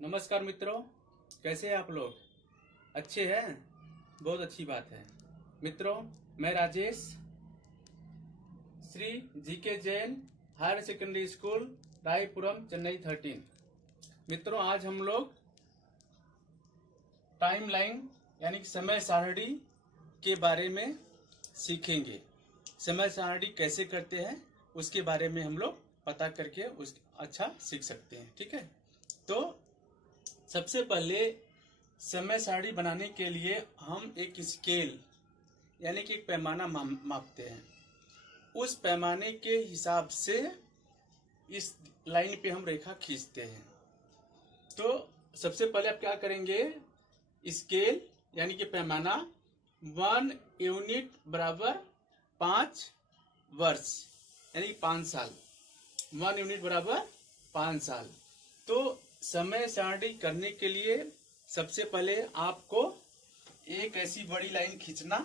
नमस्कार मित्रों, कैसे हैं आप लोग? अच्छे हैं? बहुत अच्छी बात है। मित्रों, मैं Rajesh, Shri GK Jain higher secondary school, Raipuram, Chennai 13। मित्रों, आज हम लोग टाइम लाइन यानी कि समय सारणी के बारे में सीखेंगे। समय सारणी कैसे करते हैं उसके बारे में हम लोग पता करके उस अच्छा सीख सकते हैं। ठीक है, तो सबसे पहले समय सारणी बनाने के लिए हम एक स्केल यानी कि एक पैमाना मापते हैं। उस पैमाने के हिसाब से इस लाइन पे हम रेखा खींचते हैं। तो सबसे पहले आप क्या करेंगे, स्केल यानी कि पैमाना 1 यूनिट बराबर 5 वर्ष यानी 5 साल। 1 यूनिट बराबर 5 साल। तो समय सारणी करने के लिए सबसे पहले आपको एक ऐसी बड़ी लाइन खींचना।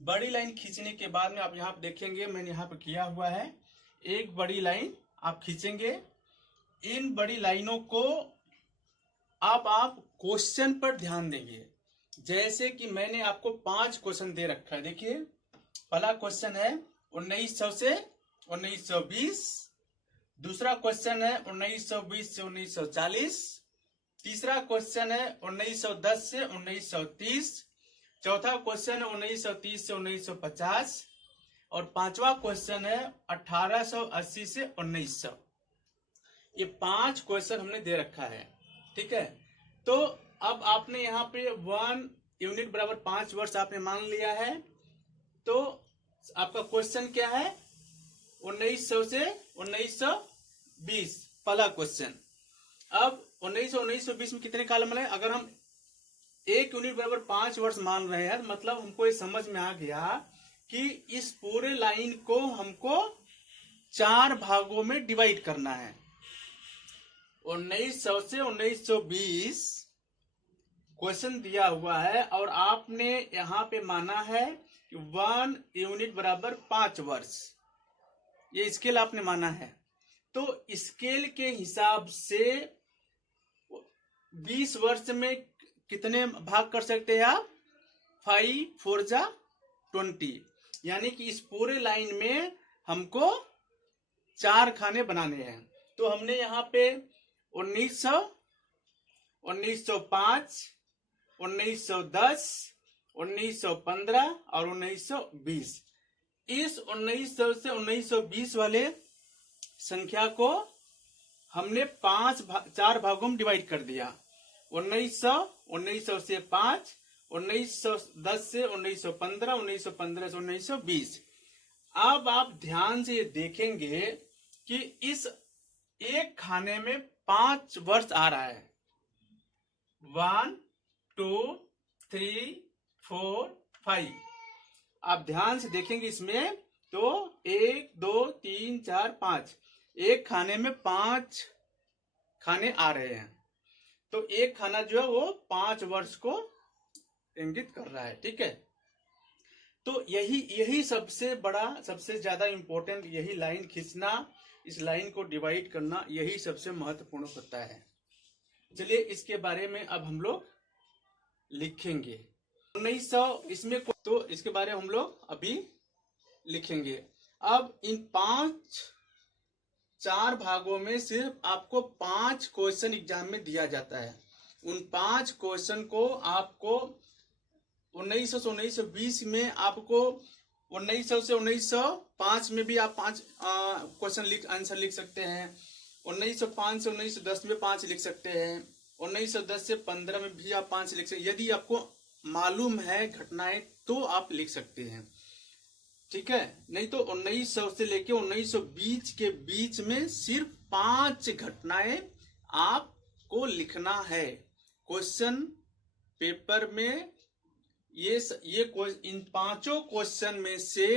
बड़ी लाइन खींचने के बाद में आप यहाँ पे देखेंगे, मैंने यहाँ पे किया हुआ है। एक बड़ी लाइन आप खींचेंगे। इन बड़ी लाइनों को आप क्वेश्चन पर ध्यान देंगे। जैसे कि मैंने आपको 5 क्वेश्चन दे रखा है। देखिए, पहला क्वेश्चन है 1900 से 1920। दूसरा क्वेश्चन है 1920 से 1940। तीसरा क्वेश्चन है 1910 से 1930। चौथा क्वेश्चन है 1930 से 1950 और पांचवा क्वेश्चन है 1880 से 1900। ये 5 क्वेश्चन हमने दे रखा है। ठीक है, तो अब आपने यहाँ पे 1 यूनिट बराबर 5 वर्ष आपने मान लिया है। तो आपका क्वेश्चन क्या है, 1900 से 1920 पहला क्वेश्चन। अब 1920 में कितने कॉलम है? अगर हम 1 यूनिट बराबर 5 वर्ष मान रहे हैं, मतलब हमको ये समझ में आ गया कि इस पूरे लाइन को हमको 4 भागों में डिवाइड करना है। 1900 से 1920 क्वेश्चन दिया हुआ है और आपने यहाँ पे माना है कि 1 यूनिट बराबर 5 वर्ष। ये स्केल आपने माना है। तो स्केल के हिसाब से 20 वर्ष में कितने भाग कर सकते हैं आप? 5 4 जा 20। यानी कि इस पूरे लाइन में हमको 4 खाने बनाने हैं। तो हमने यहाँ पे 1900, 1905, 1910, 1915 और 1920। इस 1900 से 1920 वाले संख्या को हमने 4 भागों में डिवाइड कर दिया। 1900, 1900 से 5, 1910 से 1915, 1915 से 1920। अब आप ध्यान से देखेंगे कि इस एक खाने में 5 वर्ष आ रहा है। 1 2 3 4 5। आप ध्यान से देखेंगे इसमें, तो 1 2 3 4 5, एक खाने में 5 खाने आ रहे हैं। तो एक खाना जो है वो 5 वर्ष को इंगित कर रहा है। ठीक है, तो यही सबसे बड़ा, सबसे ज्यादा इंपॉर्टेंट यही लाइन खींचना, इस लाइन को डिवाइड करना, यही सबसे महत्वपूर्ण होता है। चलिए इसके बारे में अब हम लोग लिखेंगे। 1900 इसमें, तो इसके बारे में हम लोग अभी लिखेंगे। अब इन 4 भागों में सिर्फ आपको 5 क्वेश्चन एग्जाम में दिया जाता है। उन 5 क्वेश्चन को आपको 1900 से 1920 में, आपको 1900 से 1905 में भी आप 5 क्वेश्चन आंसर लिख सकते हैं। 1905 से 1910 में 5 लिख सकते हैं। 1910 से 15 में भी आप 5 लिख सकते हैं। यदि आपको मालूम है घटनाएं तो आप लिख सकते हैं। ठीक है, नहीं तो 1900 से लेके 1920 के बीच में सिर्फ 5 घटनाएं आपको लिखना है। क्वेश्चन पेपर में ये इन 5 क्वेश्चन में से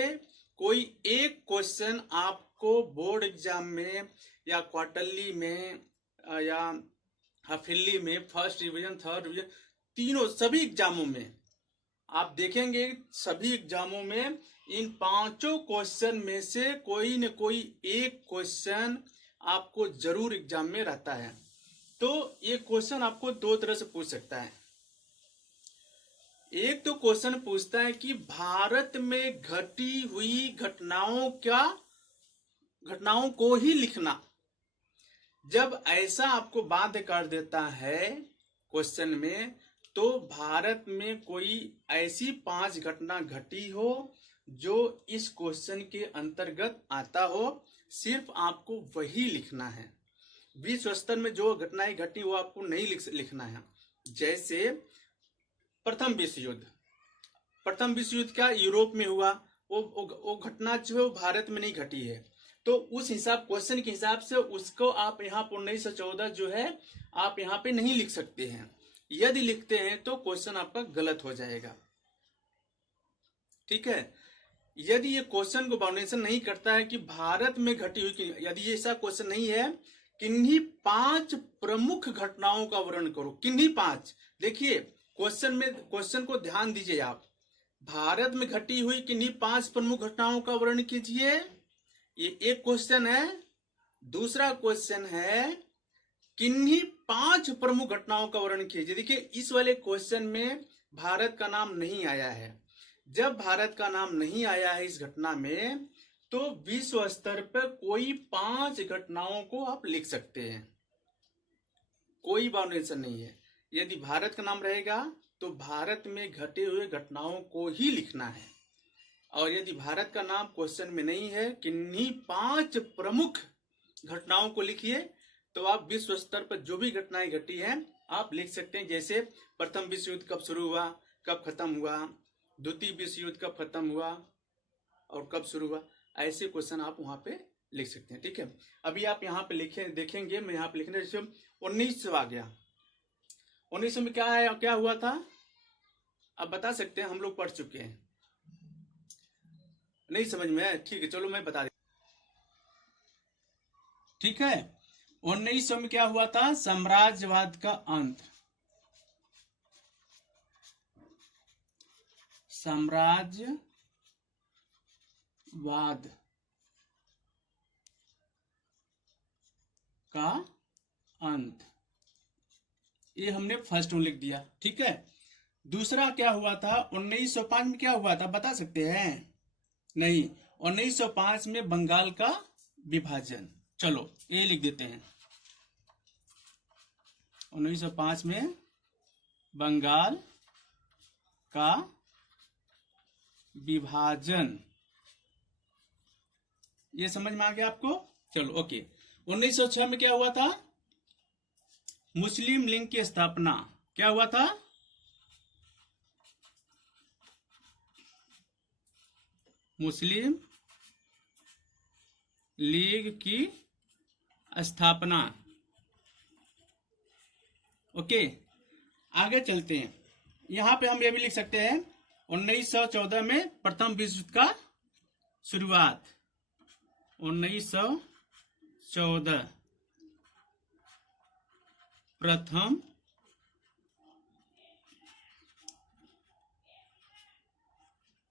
कोई एक क्वेश्चन आपको बोर्ड एग्जाम में या क्वार्टरली में या हाफिली में, फर्स्ट रिवीजन, थर्ड रिवीजन, तीनों सभी एग्जामों में आप देखेंगे, सभी एग्जामों में इन 5 क्वेश्चन में से कोई न कोई एक क्वेश्चन आपको जरूर एग्जाम में रहता है। तो ये क्वेश्चन आपको दो तरह से पूछ सकता है। एक तो क्वेश्चन पूछता है कि भारत में घटी हुई घटनाओं को ही लिखना। जब ऐसा आपको बाध्य कर देता है क्वेश्चन में, तो भारत में कोई ऐसी 5 घटना घटी हो जो इस क्वेश्चन के अंतर्गत आता हो, सिर्फ आपको वही लिखना है। विश्व स्तर में जो घटनाएं घटी वो आपको नहीं लिखना है। जैसे प्रथम विश्व युद्ध क्या यूरोप में हुआ, वो घटना जो है वो भारत में नहीं घटी है। तो उस क्वेश्चन के हिसाब से उसको आप यहाँ पर 1914 जो है आप यहाँ पे नहीं लिख सकते हैं। यदि लिखते हैं तो क्वेश्चन आपका गलत हो जाएगा। ठीक है, यदि ये क्वेश्चन को बाउंडेशन नहीं करता है कि भारत में घटी हुई, यदि ऐसा क्वेश्चन नहीं है, किन्हीं 5 प्रमुख घटनाओं का वर्णन करो। किन्हीं 5, देखिए क्वेश्चन को ध्यान दीजिए आप। भारत में घटी हुई किन्हीं 5 प्रमुख घटनाओं का वर्णन कीजिए, ये एक क्वेश्चन है। दूसरा क्वेश्चन है किन्हीं 5 प्रमुख घटनाओं का वर्णन कीजिए। देखिए इस वाले क्वेश्चन में भारत का नाम नहीं आया है। जब भारत का नाम नहीं आया है इस घटना में, तो विश्व स्तर पर कोई 5 घटनाओं को आप लिख सकते हैं, कोई बाउंडेशन नहीं है। यदि भारत का नाम रहेगा तो भारत में घटे हुए घटनाओं को ही लिखना है, और यदि भारत का नाम क्वेश्चन में नहीं है, किन्हीं 5 प्रमुख घटनाओं को लिखिए, तो आप विश्व स्तर पर जो भी घटनाएं घटी हैं आप लिख सकते हैं। जैसे प्रथम विश्व युद्ध कब शुरू हुआ, कब खत्म हुआ, द्वितीय विश्व युद्ध कब खत्म हुआ और कब शुरू हुआ, ऐसे क्वेश्चन आप वहां पे लिख सकते हैं। ठीक है, अभी आप यहाँ पे देखेंगे, मैं यहाँ पे लिखने, जैसे 1900 आ गया। 1900 में क्या हुआ था, अब बता सकते हैं, हम लोग पढ़ चुके हैं। नहीं समझ में है, ठीक है, चलो मैं बता देता। ठीक है, 1900 में क्या हुआ था, साम्राज्यवाद का अंत। साम्राज्यवाद का अंत, ये हमने फर्स्ट में लिख दिया। ठीक है, दूसरा क्या हुआ था, 1905 में क्या हुआ था, बता सकते हैं? नहीं, 1905 में बंगाल का विभाजन। चलो ये लिख देते हैं, 1905 में बंगाल का विभाजन। ये समझ में आ गया आपको? चलो ओके। 1906 में क्या हुआ था, मुस्लिम लीग की स्थापना। क्या हुआ था, मुस्लिम लीग की स्थापना। ओके, आगे चलते हैं। यहां पे हम ये भी लिख सकते हैं 1914 में प्रथम विश्व युद्ध का शुरुआत। 1914 प्रथम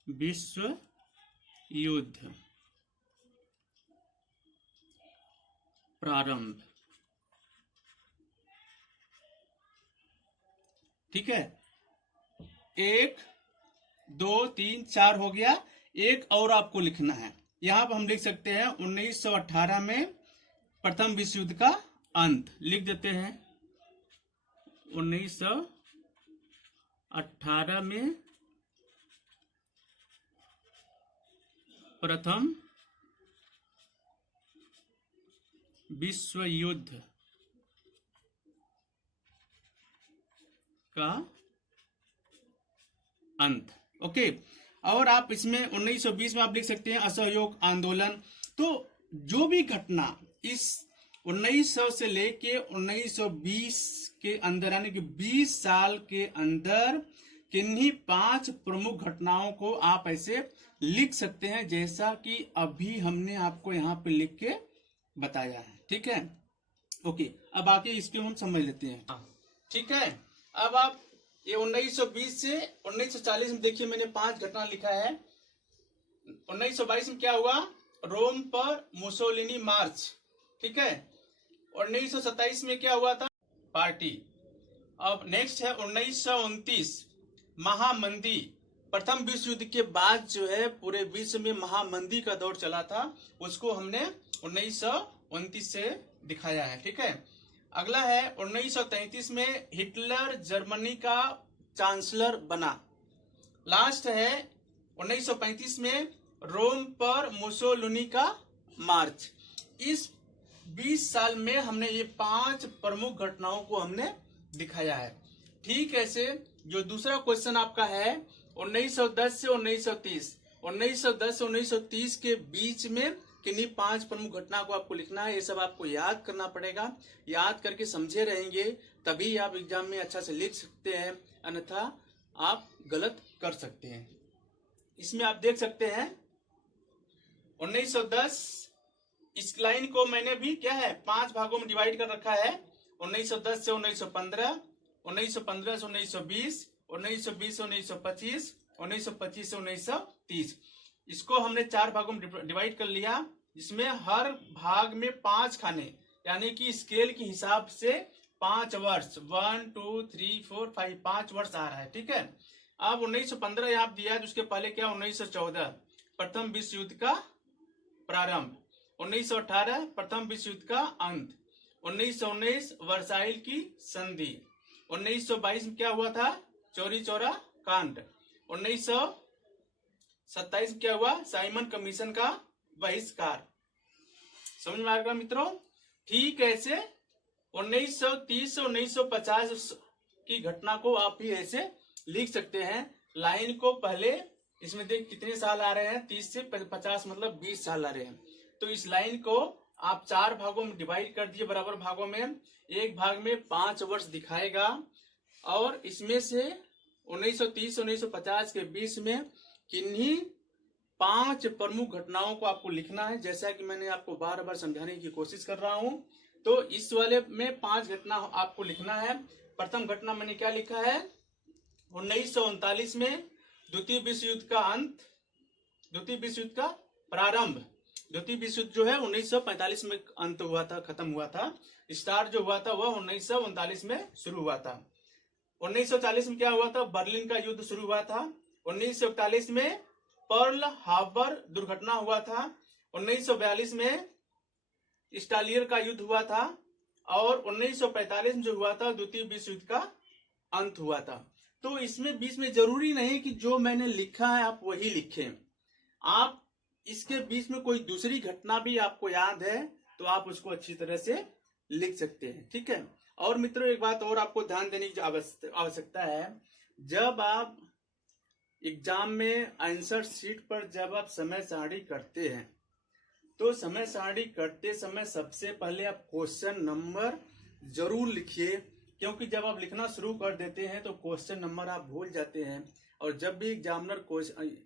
विश्व युद्ध प्रारंभ। ठीक है, 1 2 3 4 हो गया। एक और आपको लिखना है, यहां पर हम लिख सकते हैं 1918 में प्रथम विश्व युद्ध का अंत। लिख देते हैं 1918 में प्रथम विश्व युद्ध का अंत। ओके, और आप इसमें 1920 में आप लिख सकते हैं असहयोग आंदोलन। तो जो भी घटना इस 1900 से लेके 1920 के अंदर, यानी कि 20 साल के अंदर, किन्हीं 5 प्रमुख घटनाओं को आप ऐसे लिख सकते हैं, जैसा कि अभी हमने आपको यहाँ पे लिख के बताया है। ठीक है, ओके, अब आके इसको हम समझ लेते हैं। ठीक है, अब आप ये 1920 से 1940 में देखिए, मैंने 5 घटना लिखा है। 1922 में क्या हुआ, रोम पर मुसोलिनी मार्च। ठीक है, 1927 में क्या हुआ था, पार्टी। अब नेक्स्ट है 1929 महामंदी। प्रथम विश्व युद्ध के बाद जो है पूरे विश्व में महामंदी का दौर चला था, उसको हमने 1929 से दिखाया है। ठीक है, अगला है 1933 में हिटलर जर्मनी का चांसलर बना। लास्ट है 1935 में रोम पर मुसोलिनी का मार्च। इस 20 साल में हमने ये 5 प्रमुख घटनाओं को हमने दिखाया है। ठीक ऐसे जो दूसरा क्वेश्चन आपका है 1910 से 1930, 1910 से 1930 के बीच में किन्हीं 5 प्रमुख घटना को आपको लिखना है। ये सब आपको याद करना पड़ेगा। याद करके समझे रहेंगे तभी आप एग्जाम में अच्छा से लिख सकते हैं, अन्यथा आप गलत कर सकते हैं। इसमें आप देख सकते हैं 1910, इस लाइन को मैंने भी क्या है 5 भागों में डिवाइड कर रखा है। 1910 से 1915, 1915 से 1920, 1920 से 1925, 1925 से 1930। इसको हमने 4 भागों में डिवाइड कर लिया, जिसमें हर भाग में 5 खाने, यानी कि स्केल के हिसाब से 5 वर्ष 1 2 3 4 5 5 वर्ष आ रहा है। ठीक है, अब 1915 यहाँ दिया, जिसके पहले क्या 1914 प्रथम विश्व युद्ध का प्रारंभ, 1918 प्रथम विश्व युद्ध का अंत, 1919 वर्साइल की संधि, 1922 में क्या हुआ था चौरी चौरा कांड, 1927 में क्या हुआ साइमन कमीशन का बहिष्कार। समझ में आ गया मित्रों। ठीक ऐसे 1930 से 1950 की घटना को आप भी ऐसे लिख सकते हैं। लाइन को पहले इसमें देख कितने साल आ रहे हैं, 30 से 50 मतलब 20 साल आ रहे हैं। तो इस लाइन को आप 4 भागों में डिवाइड कर दिए बराबर भागों में। एक भाग में 5 वर्ष दिखाएगा और इसमें से 1930 से 1950 के बीच में किन्हीं 5 प्रमुख घटनाओं को आपको लिखना है। जैसा कि मैंने आपको बार बार समझाने की कोशिश कर रहा हूं, तो इस वाले में 5 घटना आपको लिखना है। प्रथम घटना मैंने क्या लिखा है 1939 में द्वितीय विश्व युद्ध का अंत, द्वितीय विश्व युद्ध का प्रारंभ। द्वितीय विश्व युद्ध जो है 1945 में अंत हुआ था, खत्म हुआ था। स्टार्ट जो हुआ था वह 1939 में शुरू हुआ था। 1940 में क्या हुआ था बर्लिन का युद्ध शुरू हुआ था। 1941 में पर्ल हार्बर दुर्घटना हुआ था। 1942 में स्टालियर का युद्ध हुआ था और 1945 में जो हुआ था द्वितीय विश्व युद्ध का अंत हुआ था। तो इसमें बीच में जरूरी नहीं कि जो मैंने लिखा है आप वही लिखें, आप इसके बीच में कोई दूसरी घटना भी आपको याद है तो आप उसको अच्छी तरह से लिख सकते हैं। ठीक है, और मित्रों एक बात और आपको ध्यान देने की आवश्यकता है, जब आप एग्जाम में आंसर शीट पर जब आप समय सारणी करते हैं तो समय सारणी करते समय सबसे पहले आप क्वेश्चन नंबर जरूर लिखिए, क्योंकि जब आप लिखना शुरू कर देते हैं तो क्वेश्चन नंबर आप भूल जाते हैं और जब भी एग्जामिनर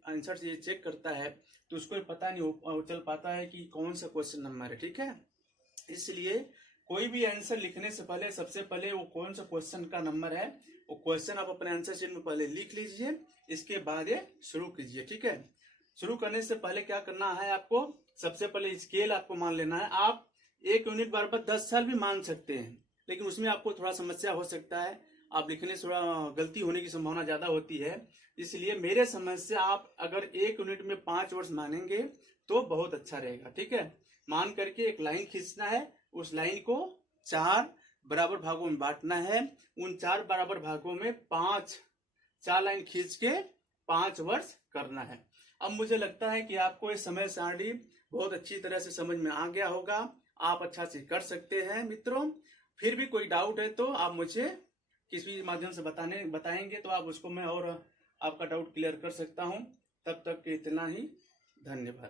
आंसर ये चेक करता है तो उसको पता नहीं चल पाता है कि कौन सा क्वेश्चन नंबर है। ठीक है, इसलिए कोई भी आंसर लिखने से पहले सबसे पहले वो कौन सा क्वेश्चन का नंबर है वो क्वेश्चन आप अपने आंसर शीट में पहले लिख लीजिए, इसके बाद ये शुरू कीजिए। ठीक है, शुरू करने से पहले क्या करना है आपको, सबसे पहले स्केल आपको मान लेना है। आप 1 यूनिट बराबर 10 साल भी मान सकते हैं, लेकिन उसमें आपको थोड़ा समस्या हो सकता है, आप लिखने से थोड़ा गलती होने की संभावना ज्यादा होती है। इसलिए मेरे समझ से आप अगर 1 यूनिट में 5 वर्ष मानेंगे तो बहुत अच्छा रहेगा। ठीक है, मान करके एक लाइन खींचना है, उस लाइन को 4 बराबर भागों में बांटना है, उन 4 बराबर भागों में 4 लाइन खींच के 5 वर्ष करना है। अब मुझे लगता है कि आपको ये समय सारणी बहुत अच्छी तरह से समझ में आ गया होगा, आप अच्छा से कर सकते हैं। मित्रों फिर भी कोई डाउट है तो आप मुझे किसी माध्यम से बताएंगे तो आप उसको मैं और आपका डाउट क्लियर कर सकता हूं। तब तक इतना ही, धन्यवाद।